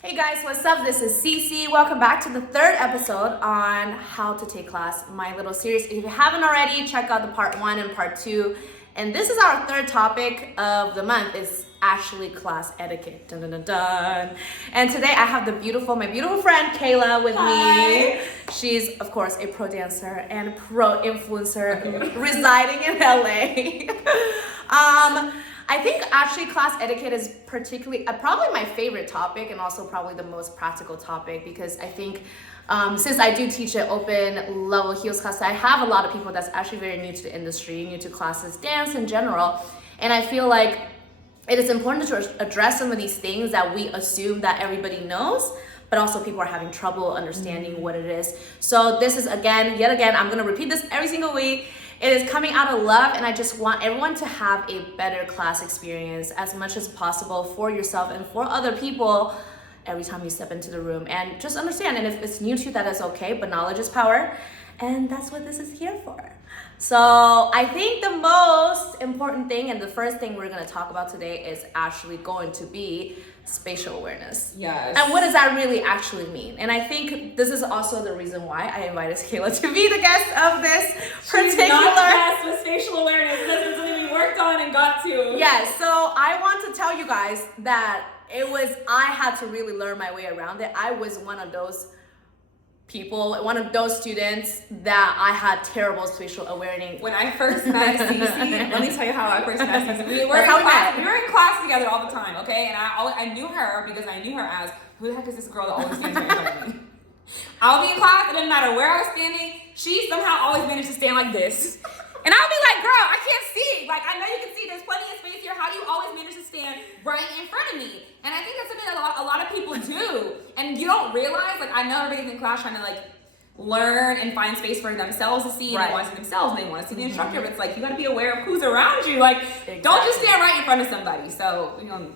Hey guys, what's up? This is Cece. Welcome back to the third episode on how to take class, my little series. If you haven't already, check out the part 1 and part 2. And this is our third topic of the month. It's actually class etiquette. Dun, dun, dun, dun. And today I have my beautiful friend Kayla with me. She's of course a pro dancer and pro influencer residing in LA. I think actually class etiquette is particularly probably my favorite topic and also probably the most practical topic, because I think since I do teach an open level heels class, I have a lot of people that's actually very new to the industry, new to classes, dance in general, and I feel like it is important to address some of these things that we assume that everybody knows, but also people are having trouble understanding what it is. So this is yet again, I'm gonna repeat this every single week. It is coming out of love, and I just want everyone to have a better class experience as much as possible for yourself and for other people every time you step into the room. And just understand, and if it's new to you, that is okay, but knowledge is power, and that's what this is here for. So I think the most important thing and the first thing we're going to talk about today is actually going to be spatial awareness. Yes. And what does that really actually mean? And I think this is also the reason why I invited Kayla to be the guest of this particular. She's not the best with spatial awareness. This is something we worked on and got to. Yes. So I want to tell you guys that I had to really learn my way around it. I was one of those people, one of those students that I had terrible spatial awareness. When I first met Cece, let me tell you how I first met Cece. We were in class together all the time, okay? And I knew her because I knew her as, who the heck is this girl that always stands right in front of me? I'll be in class, it doesn't matter where I was standing, she somehow always managed to stand like this. And I'll be like, girl, I can't see. Like, I know you can see, there's plenty of space here. How do you always manage to stand right in front of me? And I think that's something that a lot of people do. And you don't realize, like, I know everybody's in class trying to, like, learn and find space for themselves to see. And they want to see themselves, and they want to see the instructor. But it's like, you got to be aware of who's around you. Like, don't just stand right in front of somebody. So, you know.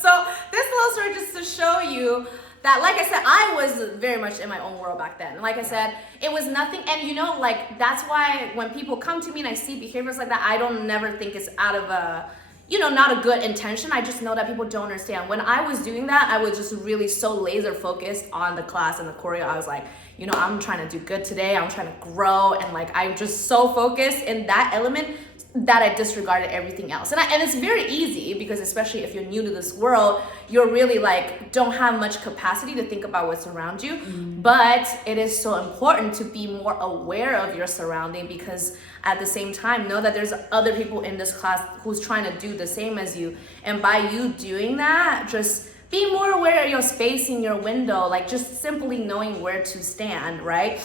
So, this little story just to show you that, like I said, I was very much in my own world back then. Like I said, it was nothing. And you know, like, that's why when people come to me and I see behaviors like that, I don't never think it's out of a, you know, not a good intention. I just know that people don't understand. When I was doing that, I was just really so laser focused on the class and the choreo. I was like, you know, I'm trying to do good today. I'm trying to grow. And like, I'm just so focused in that element that I disregarded everything else. And it's very easy, because especially if you're new to this world, you're really like, don't have much capacity to think about what's around you. But it is so important to be more aware of your surrounding, because at the same time, know that there's other people in this class who's trying to do the same as you. And by you doing that, just be more aware of your space in your window, like just simply knowing where to stand, right?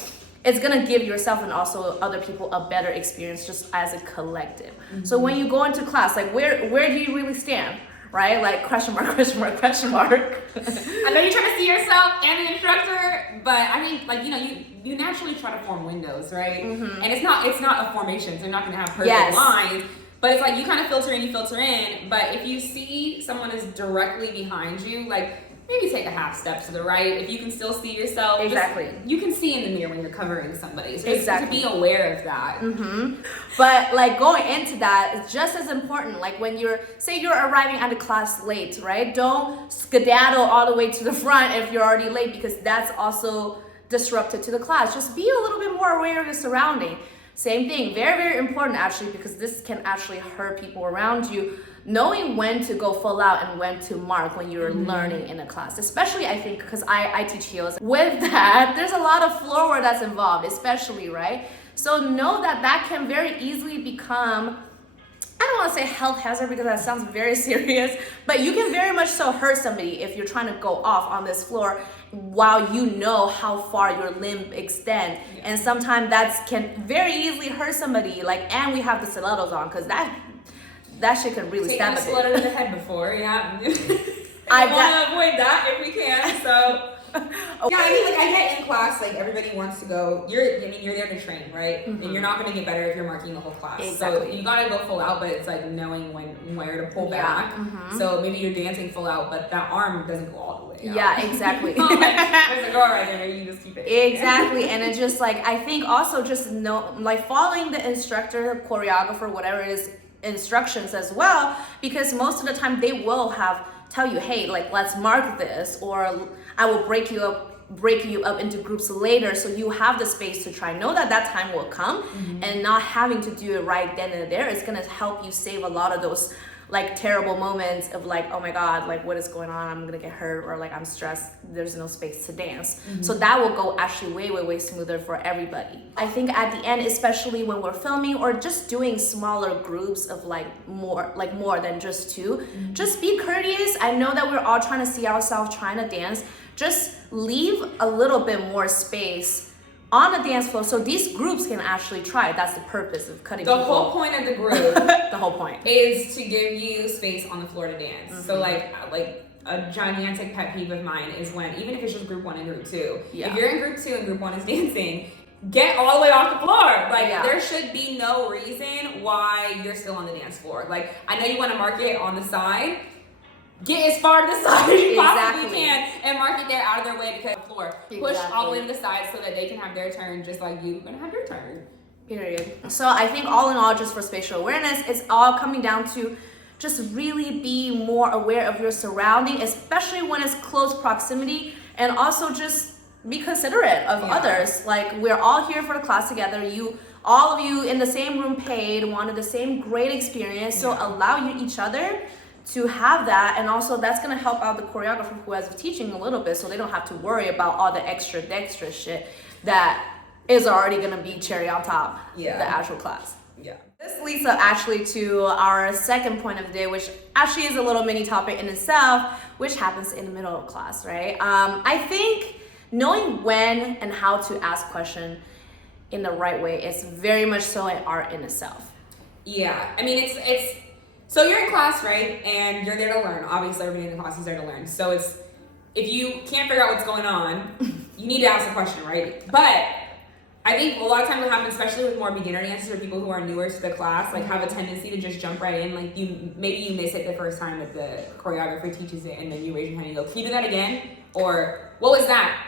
It's gonna give yourself and also other people a better experience just as a collective. So when you go into class, like where do you really stand, right? Like question mark, question mark, question mark. I know you're trying to see yourself and the instructor, but I think, like, you know, you naturally try to form windows, right? And it's not a formation, so you're not gonna have perfect lines. But it's like you kind of filter in. But if you see someone is directly behind you, like, maybe take a half step to the right. If you can still see yourself, you can see in the mirror when you're covering somebody. So just to be aware of that. But like going into that, it's just as important. Like when you're arriving at a class late, right? Don't skedaddle all the way to the front if you're already late, because that's also disruptive to the class. Just be a little bit more aware of your surrounding. Same thing, very, very important actually, because this can actually hurt people around you. Knowing when to go full out and when to mark when you're learning in a class, especially I think because I teach heels. With that, there's a lot of floor work that's involved, especially, right? So know that can very easily become, I don't want to say health hazard because that sounds very serious, but you can very much so hurt somebody if you're trying to go off on this floor while you know how far your limb extend. And sometimes that can very easily hurt somebody. Like, and we have the stilettos on, because that shit can really stab a bit. Taken a stiletto to the head before, yeah. I want to avoid that if we can, so. Okay. Yeah, I mean, like, I get in class, like, everybody wants to go, you're there to train, right? And you're not going to get better if you're marking the whole class. Exactly. So you got to go full out, but it's like knowing where to pull back. So maybe you're dancing full out, but that arm doesn't go all the way out. Yeah, exactly. There's a girl right there, you just keep it. Exactly, and it's just like, I think also just know, like, following the instructor, choreographer, whatever it is, instructions as well, because most of the time they will have tell you, hey, like, let's mark this, or I will break you up into groups later, so you have the space to try. Know that time will come, and not having to do it right then and there is gonna help you save a lot of those like terrible moments of like, oh my God, like what is going on? I'm gonna get hurt, or like I'm stressed, there's no space to dance. So that will go actually way smoother for everybody. I think at the end, especially when we're filming or just doing smaller groups of like more than just two, just be courteous. I know that we're all trying to see ourselves trying to dance. Just leave a little bit more space on the dance floor so these groups can actually try. That's the purpose of cutting the whole point of the group the whole point is to give you space on the floor to dance. So like a gigantic pet peeve of mine is when, even if it's just group 1 and group 2, if you're in group 2 and group 1 is dancing, get all the way off the floor. Like there should be no reason why you're still on the dance floor. Like I know you want to mark it on the side, get as far to the side as you possibly can and mark it there out of their way, because the floor. Push all the way to the side so that they can have their turn just like you're gonna have your turn. Period. So I think all in all, just for spatial awareness, it's all coming down to just really be more aware of your surrounding, especially when it's close proximity, and also just be considerate of others. Like we're all here for the class together. All of you in the same room paid, wanted the same great experience. So allow each other to have that, and also that's gonna help out the choreographer who is teaching a little bit, so they don't have to worry about all the extra shit that is already gonna be cherry on top the actual class. This leads up actually to our second point of the day, which actually is a little mini topic in itself, which happens in the middle of class, right? I think knowing when and how to ask questions in the right way is very much so an art in itself. Yeah, I mean it's so you're in class, right? And you're there to learn. Obviously, everybody in the class is there to learn. So if you can't figure out what's going on, you need to ask a question, right? But I think a lot of times what happens, especially with more beginner dancers or people who are newer to the class, like have a tendency to just jump right in. Like maybe you miss it the first time that the choreographer teaches it, and then you raise your hand and you go, "Can you do that again?" Or "What was that?"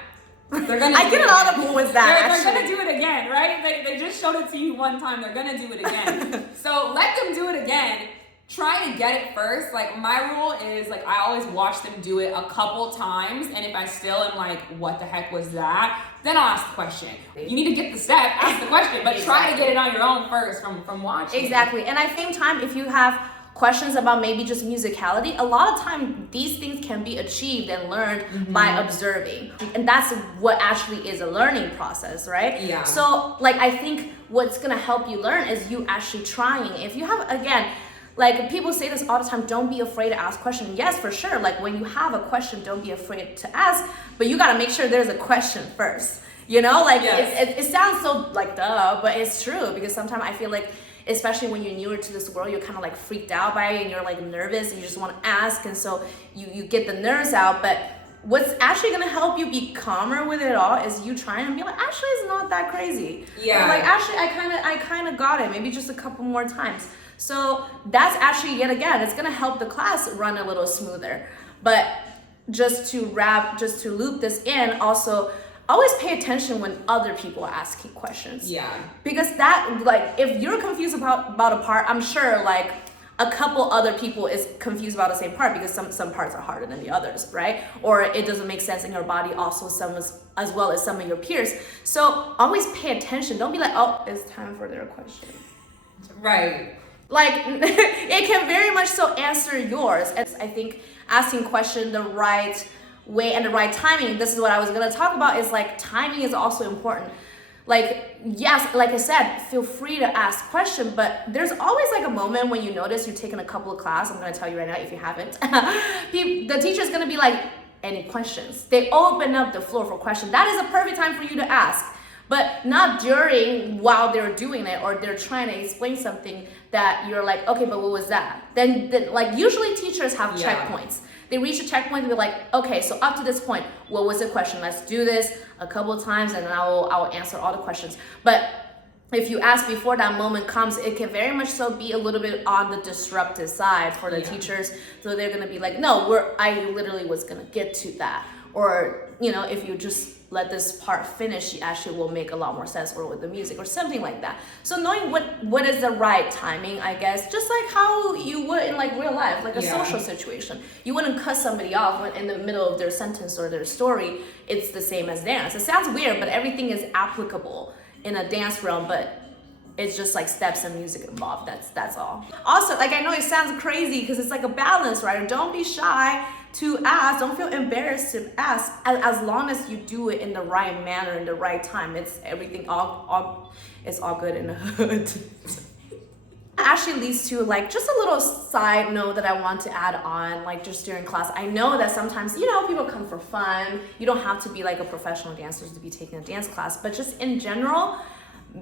They're gonna. I get a lot of "what was that?" They're gonna do it again, right? They just showed it to you one time. They're gonna do it again. So let them do it again. Try to get it first. Like my rule is like I always watch them do it a couple times, and if I still am like, what the heck was that? Then I'll ask the question. You need to get the step, ask the question, but try to get it on your own first from watching. Exactly. And at the same time, if you have questions about maybe just musicality, a lot of time these things can be achieved and learned by observing, and that's what actually is a learning process, right? Yeah. So like I think what's gonna help you learn is you actually trying. If you have, again, like people say this all the time, don't be afraid to ask questions. Yes, for sure. Like when you have a question, don't be afraid to ask, but you got to make sure there's a question first. You know, like it sounds so like duh, but it's true, because sometimes I feel like, especially when you're newer to this world, you're kind of like freaked out by it and you're like nervous and you just want to ask. And so you get the nerves out, but what's actually going to help you be calmer with it all is you trying to be like, actually, it's not that crazy. Yeah. Or like, actually, I kind of got it. Maybe just a couple more times. So that's actually, yet again, it's gonna help the class run a little smoother. But just to loop this in, also always pay attention when other people are asking questions. Yeah. Because that, like, if you're confused about a part, I'm sure like a couple other people is confused about the same part, because some parts are harder than the others, right? Or it doesn't make sense in your body also as well as some of your peers. So always pay attention. Don't be like, oh, it's time for their question. Right. Like it can very much so answer yours. And I think asking question the right way and the right timing, this is what I was gonna talk about, is like timing is also important. Like, yes, like I said, feel free to ask question, but there's always like a moment when you notice you've taken a couple of classes. I'm gonna tell you right now, if you haven't, the teacher's gonna be like, any questions? They open up the floor for questions. That is a perfect time for you to ask. But not while they're doing it, or they're trying to explain something that you're like, okay, but what was that? Then like usually teachers have checkpoints. They reach a checkpoint and be like, okay, so up to this point, what was the question? Let's do this a couple of times and then I will answer all the questions. But if you ask before that moment comes, it can very much so be a little bit on the disruptive side for the teachers. So they're gonna be like, no, I literally was gonna get to that. Or, you know, if you just let this part finish, it actually will make a lot more sense, or with the music or something like that. So knowing what is the right timing, I guess, just like how you would in like real life, like a social situation. You wouldn't cut somebody off when in the middle of their sentence or their story. It's the same as dance. It sounds weird, but everything is applicable in a dance realm, but it's just like steps and music involved. That's all. Also, like, I know it sounds crazy because it's like a balance, right? Don't be shy to ask. Don't feel embarrassed to ask, as long as you do it in the right manner, in the right time. It's everything it's all good in the hood. Actually leads to like just a little side note that I want to add on, like just during class. I know that sometimes, you know, people come for fun. You don't have to be like a professional dancer to be taking a dance class, but just in general,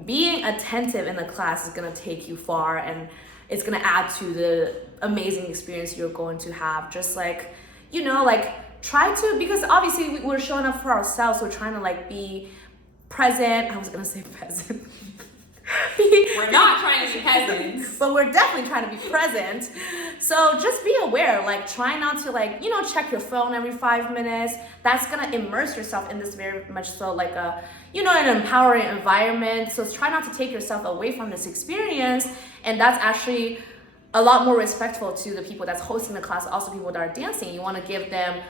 being attentive in the class is gonna take you far, and it's gonna add to the amazing experience you're going to have. Just like, you know, like try to, because obviously we're showing up for ourselves. We're trying to like be present. I was gonna say present. We're not trying to be peasants, but we're definitely trying to be present. So just be aware, like try not to like, you know, check your phone every 5 minutes. That's gonna immerse yourself in this very much so like a, you know, an empowering environment. So try not to take yourself away from this experience. And that's actually a lot more respectful to the people that's hosting the class, also people that are dancing. You want to give them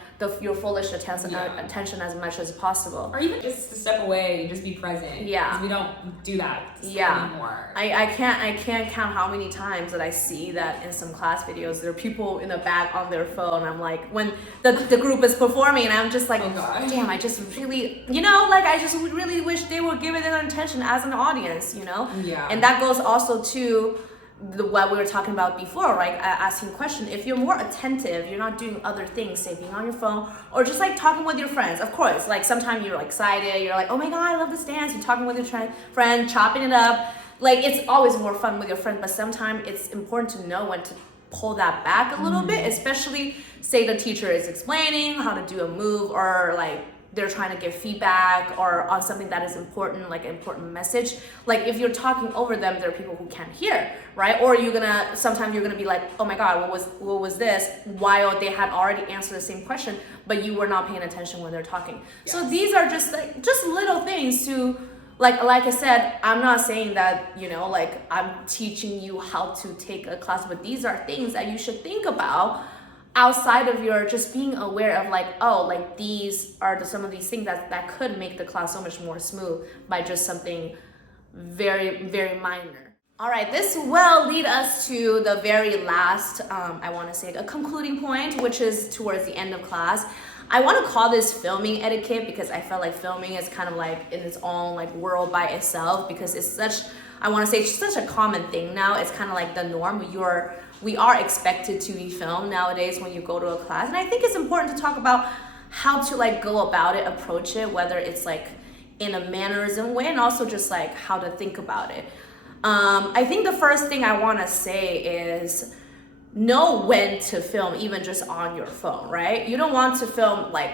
your fullest attention as much as possible. Or even just to step away and just be present. Yeah. Because we don't do that anymore. I can't count how many times that I see that in some class videos, there are people in the back on their phone. I'm like, when the group is performing, and I'm just like, oh damn, I just really, you know, like I just really wish they would give it their attention as an audience, you know? Yeah. And that goes also to what we were talking about before, right? Asking a question. If you're more attentive, you're not doing other things, say being on your phone, or just like talking with your friends. Of course, like sometimes you're excited, you're like, oh my god, I love this dance. You're talking with your friend, chopping it up. Like it's always more fun with your friend, but sometimes it's important to know when to pull that back a little bit, especially say the teacher is explaining how to do a move, or like they're trying to give feedback or on something that is important, like an important message. Like if you're talking over them, there are people who can't hear, right? Or sometimes you're gonna be like, oh my god, what was this? While they had already answered the same question, but you were not paying attention when they're talking. Yes. So these are just little things to, like I said, I'm not saying that, you know, like I'm teaching you how to take a class, but these are things that you should think about outside of your just being aware of like, oh, like these are some of these things that could make the class so much more smooth by just something very, very minor. All right, this will lead us to the very last, I want to say a concluding point, which is towards the end of class. I want to call this filming etiquette because I felt like filming is kind of like in its own like world by itself, because it's such, I want to say, it's such a common thing now. It's kind of like the norm. We are expected to be filmed nowadays when you go to a class. And I think it's important to talk about how to like go about it, approach it, whether it's like in a mannerism way, and also just like how to think about it. I think the first thing I want to say is know when to film, even just on your phone, right? You don't want to film like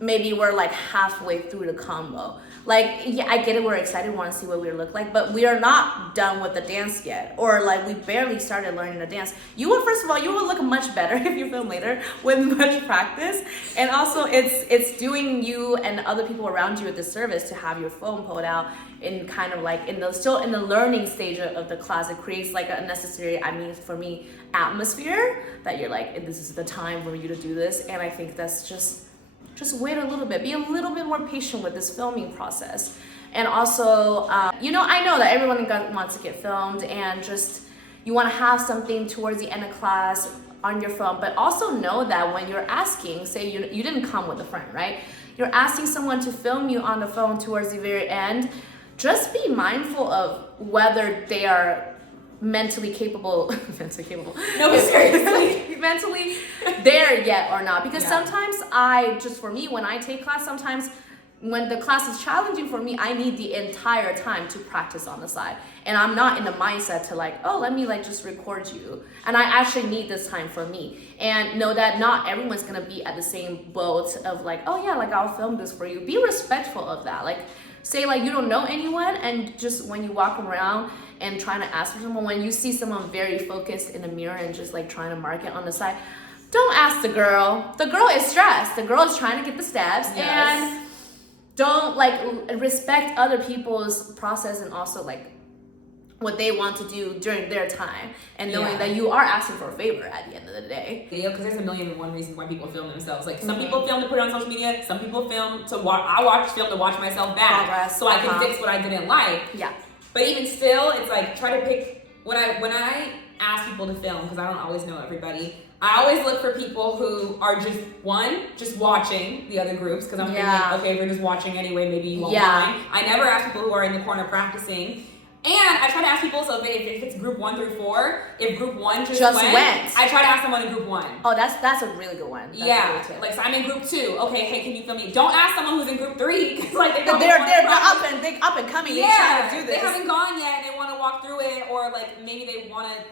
maybe we're like halfway through the combo. Like, yeah, I get it, we're excited, we want to see what we look like, but we are not done with the dance yet, or like we barely started learning the dance. First of all, you will look much better if you film later with much practice, and also it's doing you and other people around you a disservice to have your phone pulled out in kind of like still in the learning stage of the class. It creates like a unnecessary, I mean for me, atmosphere that you're like, this is the time for you to do this, and I think that's just wait a little bit. Be a little bit more patient with this filming process. And also, you know, I know that everyone wants to get filmed, and just you want to have something towards the end of class on your phone, but also know that when you're asking, say you didn't come with a friend, right? You're asking someone to film you on the phone towards the very end. Just be mindful of whether they are mentally capable, no, seriously, mentally there yet or not. Because sometimes for me, when I take class, sometimes when the class is challenging for me, I need the entire time to practice on the side. And I'm not in the mindset to like, oh, let me like just record you. And I actually need this time for me. And know that not everyone's gonna be at the same boat of like, oh yeah, like I'll film this for you. Be respectful of that. Like say like you don't know anyone, and just when you walk around and trying to ask for someone, when you see someone very focused in the mirror and just like trying to mark it on the side, don't ask the girl. The girl is stressed. The girl is trying to get the steps. Yes. And don't like respect other people's process and also like what they want to do during their time, and knowing that you are asking for a favor at the end of the day. Yeah, because there's a million and one reasons why people film themselves. Like some people film to put it on social media, some people film to watch. I watch film to watch myself back, so I can fix what I didn't like. Yeah. But even still, it's like try to pick when I ask people to film, because I don't always know everybody. I always look for people who are just watching the other groups, because I'm thinking, okay, if you're just watching anyway, maybe you won't mind. I never ask people who are in the corner practicing. And I try to ask people, so if it's group 1 through 4, if group 1 just went, I try to ask someone in group 1. Oh, that's a really good one. That's like, so I'm in group 2. Okay, hey, can you film me? Don't ask someone who's in group 3, because like they're up and coming. Yeah, they trying to do this. They haven't gone yet, and they want to walk through it, or like maybe they want to.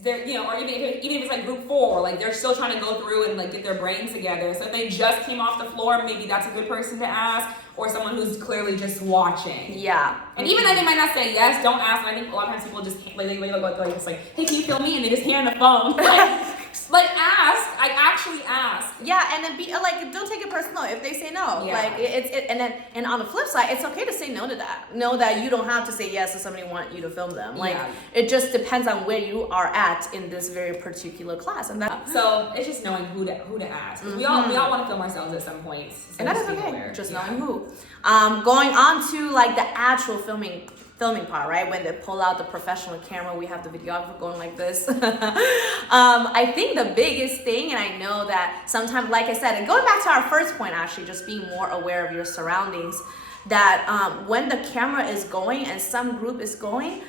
They're, or even if it's like group 4, like they're still trying to go through and like get their brains together. So if they just came off the floor, maybe that's a good person to ask, or someone who's clearly just watching. Yeah. And even then they might not say yes, don't ask. And I think a lot of times people just it's like, hey, can you film me? And they just hand the phone. Like ask. I actually ask. Yeah, and then be like, don't take it personal if they say no. Yeah. Like and on the flip side, it's okay to say no to that. Know that you don't have to say yes if somebody want you to film them. Like it just depends on where you are at in this very particular class, and that. So it's just knowing who to ask. We all want to film ourselves at some point. So and that is okay. Just knowing who. Going on to like the actual filming part, right? When they pull out the professional camera, we have the videographer going like this. I think the biggest thing, and I know that sometimes, like I said, and going back to our first point, actually, just being more aware of your surroundings, that when the camera is going and some group is going,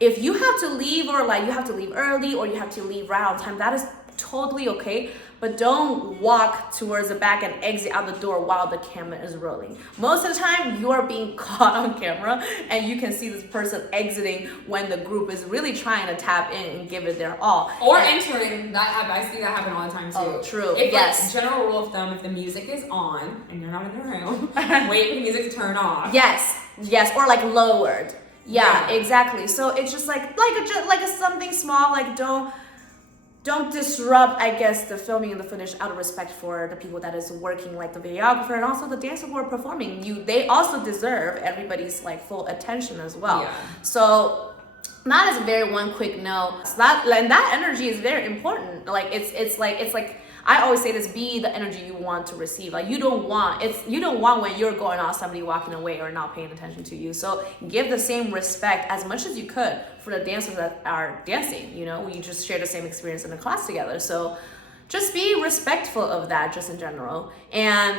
if you have to leave, or like you have to leave early, or you have to leave right on time, that is totally okay. But don't walk towards the back and exit out the door while the camera is rolling. Most of the time, you're being caught on camera, and you can see this person exiting when the group is really trying to tap in and give it their all. Or entering. I see that happen all the time too. Oh, true. Like, general rule of thumb: if the music is on and you're not in the room, wait for the music to turn off. Yes, or like lowered. Yeah, exactly. So it's just like a something small. Like don't disrupt, I guess, the filming and the footage out of respect for the people that is working, like the videographer and also the dancer who are performing. They also deserve everybody's like full attention as well. Yeah. So that is a very one quick note. So that energy is very important. Like it's like I always say this: be the energy you want to receive. Like you don't want when you're going off somebody walking away or not paying attention to you. So give the same respect as much as you could for the dancers that are dancing. We just share the same experience in the class together. So just be respectful of that, just in general, and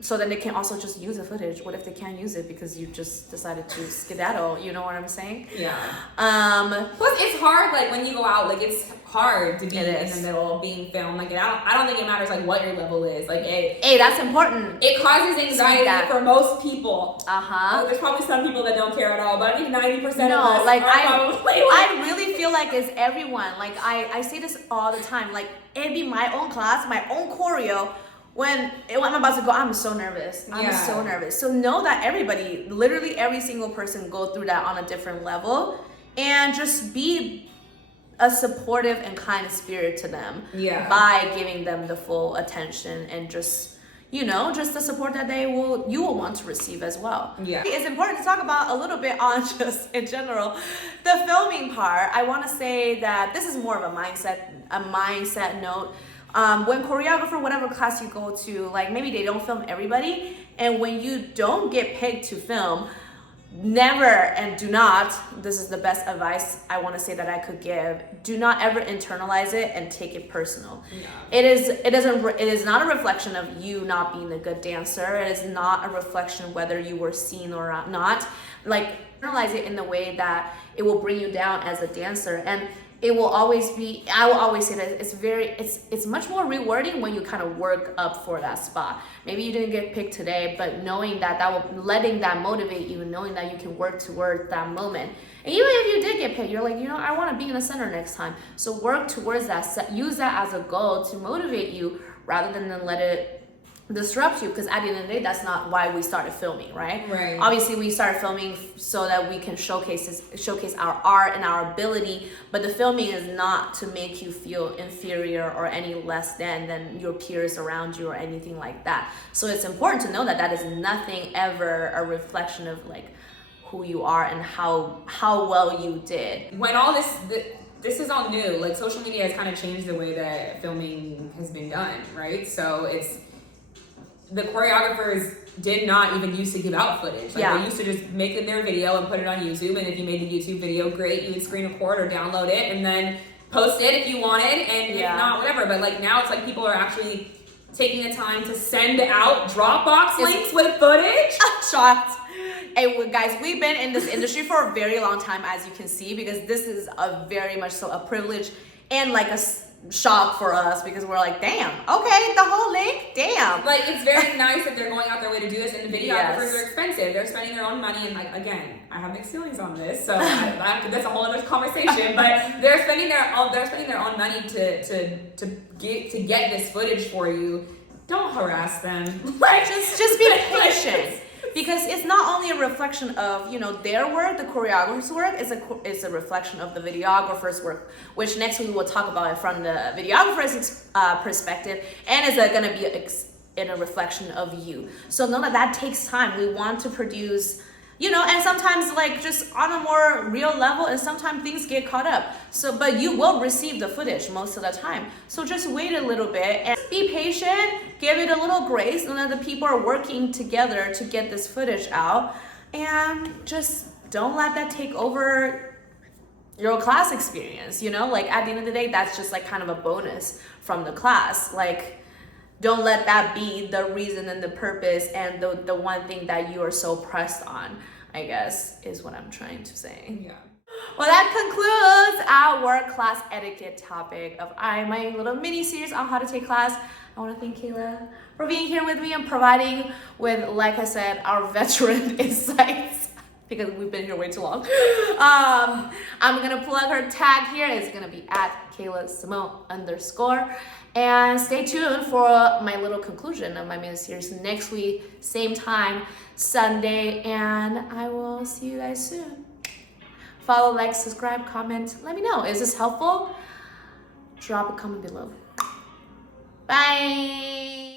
so then they can also just use the footage. What if they can't use it because you just decided to skedaddle? You know what I'm saying? Yeah. Plus, it's hard. Like when you go out, like it's hard to be in the middle of being filmed. Like I don't think it matters like what your level is. Like hey, that's important. It causes anxiety for most people. There's probably some people that don't care at all, but I think 90% of us are probably. I really feel like it's everyone. Like I say this all the time. Like it'd be my own class, my own choreo. When I'm about to go, I'm so nervous. I'm so nervous. So know that everybody, literally every single person, go through that on a different level, and just be a supportive and kind spirit to them by giving them the full attention and just the support that you will want to receive as well. Yeah, it's important to talk about a little bit on just in general the filming part. I want to say that this is more of a mindset note. When choreographer, whatever class you go to, like maybe they don't film everybody, and when you don't get picked to film, never and do not, this is the best advice I want to say that I could give, do not ever internalize it and take it personal. It is not a reflection of you not being a good dancer. It is not a reflection whether you were seen or not. Like internalize it in the way that it will bring you down as a dancer, and it will always be, I will always say that it's much more rewarding when you kind of work up for that spot. Maybe you didn't get picked today, but knowing letting that motivate you, and knowing that you can work towards that moment. And even if you did get picked, you're like, I want to be in the center next time. So work towards that, use that as a goal to motivate you rather than let it disrupt you, because at the end of the day, that's not why we started filming, right? Right. Obviously, we started filming so that we can showcase our art and our ability, but the filming is not to make you feel inferior or any less than your peers around you or anything like that. So it's important to know that that is nothing ever a reflection of like who you are and how well you did. When all this is all new, like social media has kind of changed the way that filming has been done, right? So it's, the choreographers did not even used to give out footage. Like they used to just make their video and put it on YouTube, and if you made the YouTube video, great, you would screen record or download it and then post it if you wanted, and if not, whatever. But like now it's like people are actually taking the time to send out Dropbox links with footage. Shocked. Hey, guys, we've been in this industry for a very long time, as you can see, because this is a very much so a privilege and like a shock for us, because we're like, damn, okay, the whole link, damn. Like, it's very nice that they're going out their way to do this, and the videographers are expensive. They're spending their own money, and like, again, I have mixed feelings on this, so that's a whole other conversation. But they're spending their own money to get this footage for you. Don't harass them. Like, just be patient. Because it's not only a reflection of, you know, their work, the choreographer's work, it's a reflection of the videographer's work, which next we will talk about it from the videographer's perspective, and is going to be in a reflection of you. So know that takes time. We want to produce, you know, and sometimes like just on a more real level, and sometimes things get caught up. So, but you will receive the footage most of the time. So just wait a little bit and be patient, give it a little grace, and then the people are working together to get this footage out, and just don't let that take over your class experience, you know? Like at the end of the day, that's just like kind of a bonus from the class. Like, don't let that be the reason and the purpose and the one thing that you are so pressed on, I guess, is what I'm trying to say. Yeah. Well, that concludes our class etiquette topic of my little mini series on how to take class. I want to thank Kayla for being here with me and providing with, like I said, our veteran insights, because we've been here way too long. I'm going to plug her tag here. It's going to be at Kayla Simone _. And stay tuned for my little conclusion of my mini series next week, same time, Sunday. And I will see you guys soon. Follow, like, subscribe, comment. Let me know. Is this helpful? Drop a comment below. Bye.